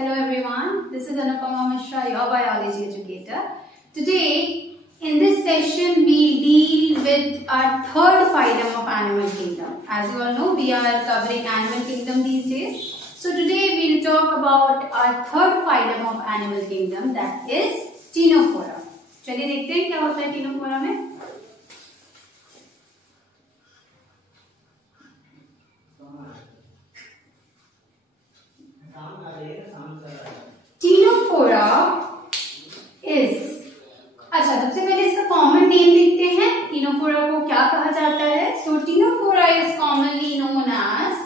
Hello everyone, this is Anupama Mishra, your biology educator. Today, in this session, we deal with our third phylum of animal kingdom. As you all know, we are covering animal kingdom these days. So today, we'll talk about our third phylum of animal kingdom, that is Ctenophora. चलिए देखते हैं क्या होता है Ctenophora में. Ctenophora is, अच्छा सबसे पहले इसका कॉमन नेम देखते हैं. Ctenophora को क्या कहा जाता है? So Ctenophora is commonly known as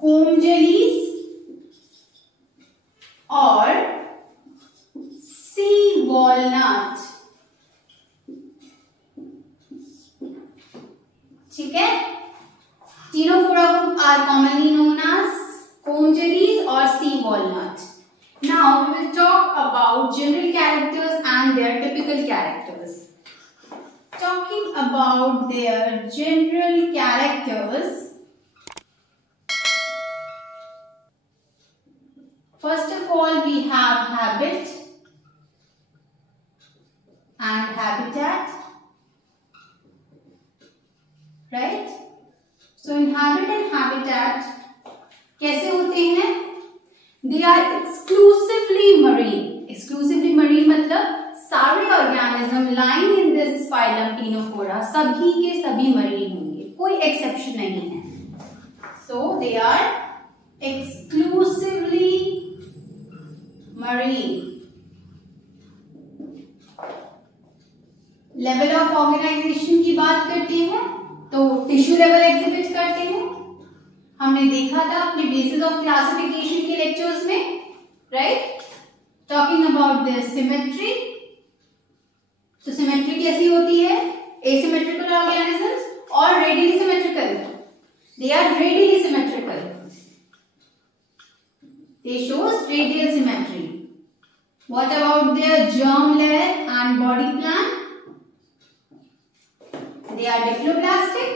comb jellies और sea walnut. ठीक है. Ctenophora are commonly known as comb jellies or sea walnut. Now we will talk about general characters and their typical characters. Talking about their general characters, first of all we have habit and habitat, right? So in habit and habitat कैसे होते हैं? They are exclusively marine. Exclusively marine मतलब सारे organism lying in this phylum Ctenophora सभी के सभी marine होंगे, कोई exception नहीं है. So they are exclusively marine. Level of organization की बात करते हैं तो टिश्यू लेवल एग्जिबिट करते हैं. हमने देखा था अपने बेसिस ऑफ क्लासिफिकेशन के लेक्चर्स में, right? Talking about their symmetry. तो सिमेट्री कैसी होती है? एसिमेट्रिकल ऑर्गेनिजम्स और radially symmetrical. They are radially symmetrical. They shows radial symmetry. What about their germ layer and body plan? They are diploblastic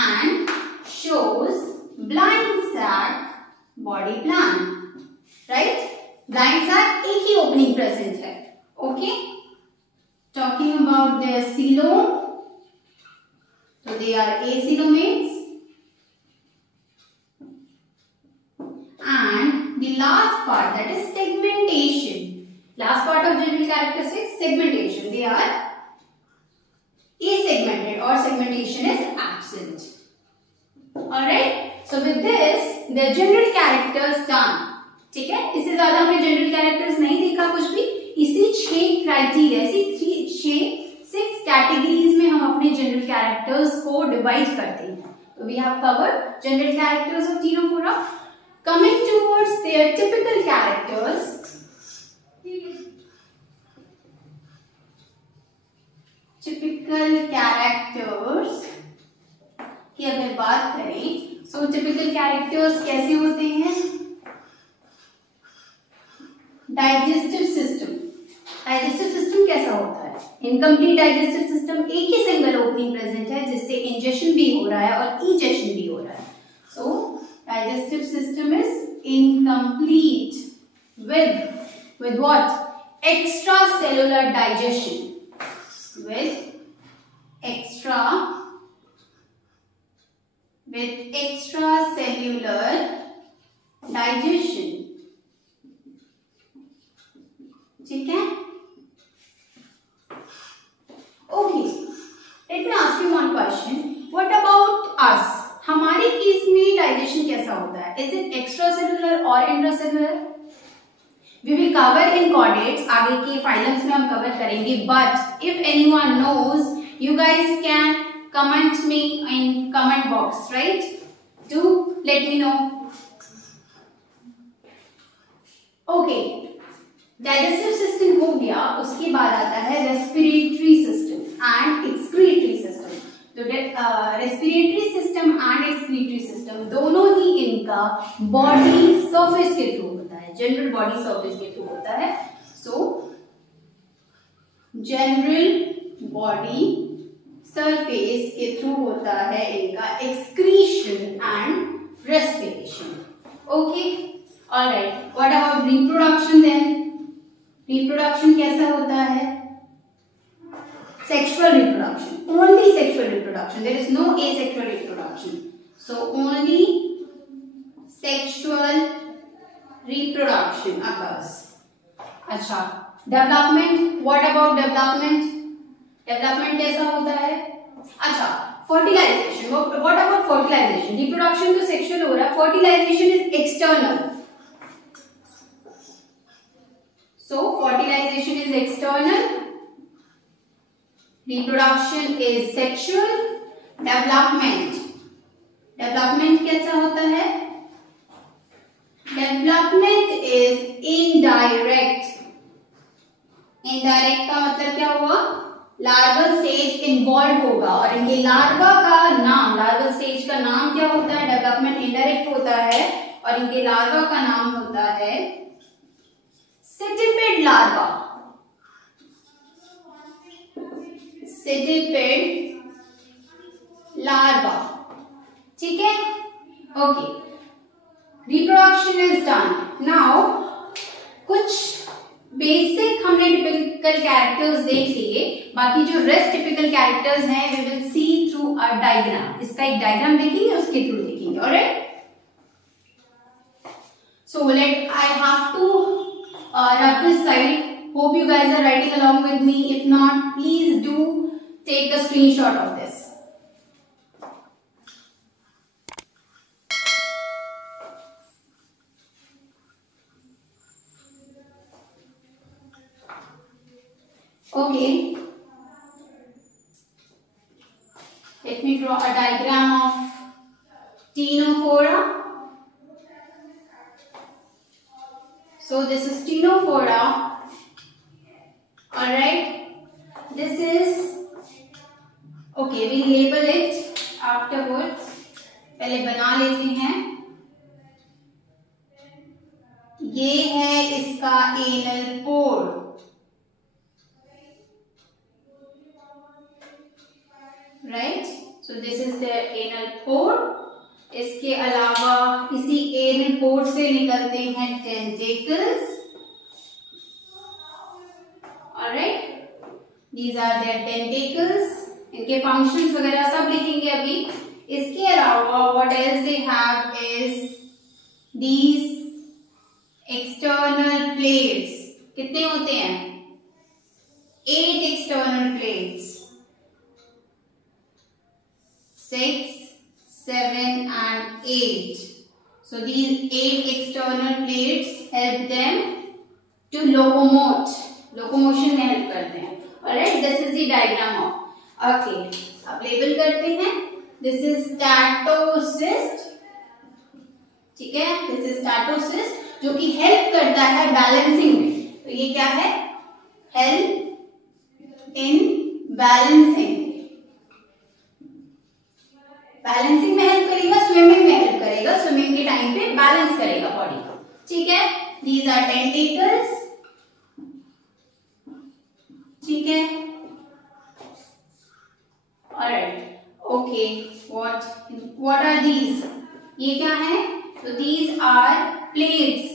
and shows blind sac body plan, right? Blind sac एक ही opening present है, okay? Talking about their coelom, so they are acoelomates. And the last part, that is segmentation. Last part of general characteristics, segmentation. They are asegmented or segmentation is absent. Alright. So with this, the general characters done. ठीक है. इससे ज्यादा हमने general characters नहीं देखा कुछ भी. इसी 6 criteria, इसी 6 categories में हम अपने general characters को divide करते हैं. So we have covered general characters of Ctenophora. Coming towards their typical characters. Typical characters की अगर बात करें, सो टिपिकल कैरेक्टर्स कैसे होते हैं? Digestive system. डाइजेस्टिव सिस्टम कैसा होता है? Incomplete digestive system. एक ही सिंगल ओपनिंग प्रेजेंट है जिससे इंजेक्शन भी हो रहा है और इजेक्शन भी हो रहा है. So digestive system is incomplete with what? Extracellular digestion. With extracellular digestion. ठीक है? Okay. Let me ask you one question. What about us? हमारे केस में डाइजेशन कैसा होता है? Is it extracellular or intracellular? We will cover in chordates. आगे के phylums में हम cover करेंगे. But if anyone knows, you guys can comment me in comment box, right? Do let me know. Okay. Digestive system हो गया. उसके बाद आता है respiratory system and excretory system. तो respiratory system and excretory system दोनों ही इनका body surface के थ्रू होता है. जनरल बॉडी सर्फेस के थ्रू होता है. सो जनरल बॉडी सरफेस के थ्रू होता है इनका excretion and respiration. Okay, alright. What about reproduction then? Reproduction कैसा होता है? Sexual reproduction, only sexual reproduction. There is no asexual reproduction. So only sexual reproduction occurs. अच्छा, development. What about development? Development कैसा होता है? अच्छा, fertilization. What about fertilization? Reproduction तो sexual हो रहा है. Fertilization is external. So fertilization is external. Reproduction is sexual. Development कैसा होता है? Development is indirect. Indirect का मतलब क्या हुआ? लार्वल स्टेज इन्वॉल्व होगा और इनके लार्वा का नाम, लार्वल स्टेज का नाम क्या होता है? डेवलपमेंट इनडायरेक्ट होता है और इनके लार्वा का नाम होता है सेटिपेड लार्वा. सेटिपेड लार्वा. ठीक है, okay. Reproduction is done. Now कुछ बेसिक हमने टिपिकल कैरेक्टर्स देख लिए. बाकी जो रेस्ट टिपिकल कैरेक्टर्स हैं we will see through a diagram. इसका एक डायग्राम देखेंगे, उसके थ्रू देखेंगे. Alright, so let I have to wrap this side. Hope you guys are writing along with me. If not, please do take a screenshot of this. Okay. Let me draw a diagram of Ctenophora. So this is Ctenophora. Alright. This is, okay, we'll label it afterwards. पहले बना लेते हैं. ये है इसका anal pore. Right? So this is the anal pore. इसके अलावा इसी एनल पोर से निकलते हैं tentacles. Alright? These are their tentacles. इनके फंक्शंस वगैरह सब लिखेंगे अभी. इसके अलावा what else they have is these external plates. कितने होते हैं? 8 external plates. 6, 7 and 8. So these 8 external plates help them to locomote. Locomotion में help करते हैं. Alright, this is the diagram of. Okay, अब लेबल करते हैं. This is statocyst. ठीक है, this is statocyst जो कि हेल्प करता है बैलेंसिंग में. तो ये क्या है? Help in balancing. बैलेंसिंग में हेल्प करेगा, स्विमिंग में हेल्प करेगा. स्विमिंग के टाइम पे बैलेंस करेगा बॉडी को. ठीक है, दीज आर टेंटिकल्स. ठीक है, alright, okay. What are these? ये क्या है? तो दीज आर प्लेट्स.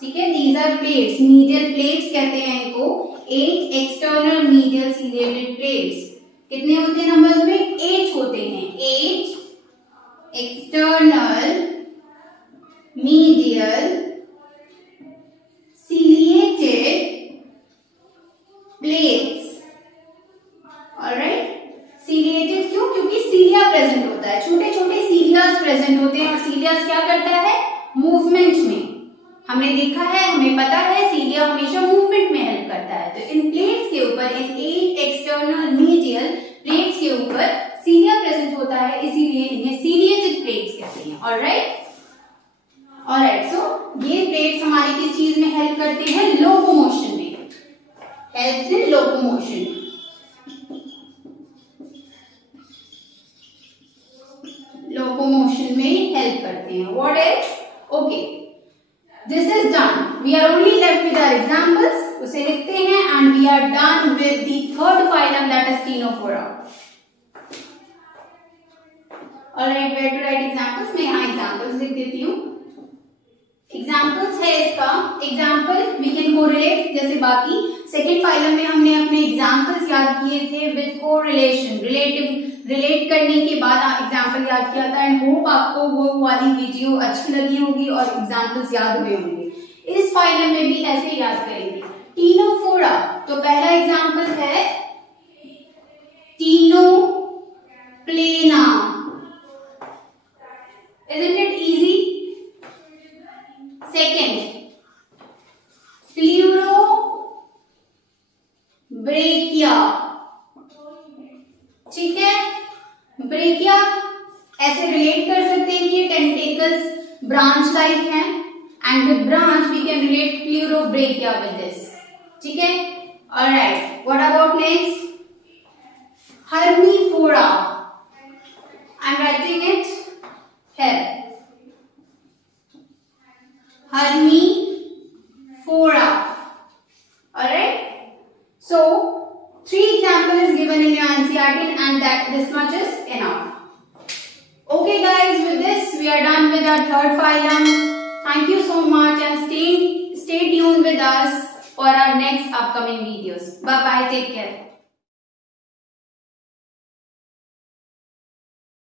ठीक है, these are plates. Medial plates कहते हैं इनको. 8 एक्सटर्नल मीडियल सीलिएटेड प्लेट्स. कितने होते हैं नंबर्स में? 8 होते हैं. 8 external medial ciliated plates. Alright, ciliated क्यों? क्योंकि सीलिया प्रेजेंट होता है. छोटे छोटे सीलियास प्रेजेंट होते हैं और सीलियास क्या करता है? मूवमेंट में. हमने देखा है, हमें पता है सीलिया हमेशा मूवमेंट में हेल्प करता है. तो इन प्लेट्स के ऊपर, इन 8 एक्सटर्नल मीडियल प्लेट्स के ऊपर सीलिया प्रेजेंट होता है, इसीलिए इन्हें सीलिएटेड प्लेट्स कहते हैं. Alright, alright. सो ये प्लेट्स हमारी किस चीज में हेल्प करते हैं? लोकोमोशन में. Helps in locomotion. लोकोमोशन में हेल्प करते हैं. What else? Okay, this is done. We are only left with our examples. उसे लिखते हैं and we are done with the third 5 phylum, that is Ctenophora. Alright, where to write examples? मैं यहाँ examples लिख देती हूँ. Examples है इसका. Example we can correlate, जैसे बाकी सेकेंड फाइलम में हमने अपने एग्जाम्पल्स याद किए थे विद कोरिलेशन, रिलेट करने के बाद एग्जाम्पल याद किया था. एंड होप आपको वो वाली वीडियो अच्छी लगी होगी और एग्जाम्पल्स याद हुए होंगे. इस फाइलम में भी ऐसे याद करेंगे. टीनोफोरा, तो पहला एग्जाम्पल है Ctenoplana. Isn't it easy? Second, Pleurobrachia. ठीक है, ब्रेकिया ऐसे रिलेट कर सकते हैं कि टेंटेकल्स ब्रांच लाइक हैं. And with branch we can relate Pleurobrachia with this. ठीक है. Alright, what about next? Hormiphora. I am writing it here. Hermifora. Alright. So 3 example is given in your NCERT and that this much is enough. Okay guys, with this we are done with our third phylum. Thank you so much and stay tuned with us for our next upcoming videos. Bye bye. Take care.